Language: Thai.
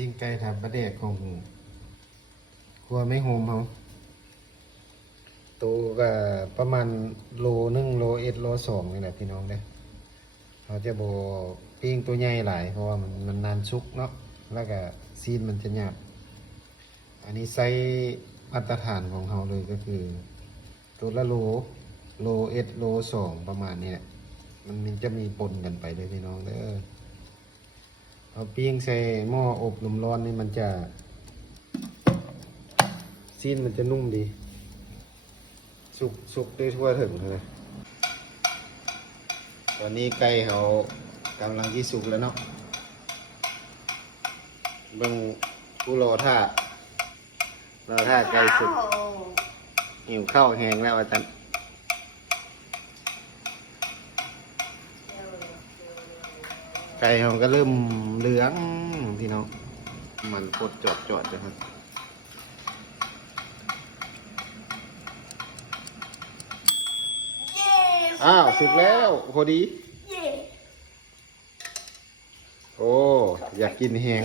ปิ้งไก่ทำประเดกของครัวไม่โฮมเขาตัวก็ประมาณโลนึงโลเอ็ดโลสองนี่แหละพี่น้องเด้อเขาจะโบปิ้งตัวใหญ่หลายเพราะว่ามันนานชุกเนาะแล้วก็ซีนมันจะหยาบอันนี้ไซส์มาตรฐานของเขาเลยก็คือตัวละโลเอ็ดโลสองประมาณนี้แหละมันจะมีปนกันไปเลยพี่น้องเด้อเอาปิ้งใส่หม้ออบลมร้อนนี่มันจะซีนมันจะนุ่มดีสุกได้ทั่วถึงเลยตอนนี้ไก่เขากำลังที่สุกแล้วเนาะเบิ่งผู้รอท่าไก่สุกหิวข้าวแห้งแล้วอาจารย์ไก่เขาก็เริ่มเหลืองพี่น้องมันกดจอดนะครับอ้าวสุกแล้วพอดีโอ้อยากกินแห้ง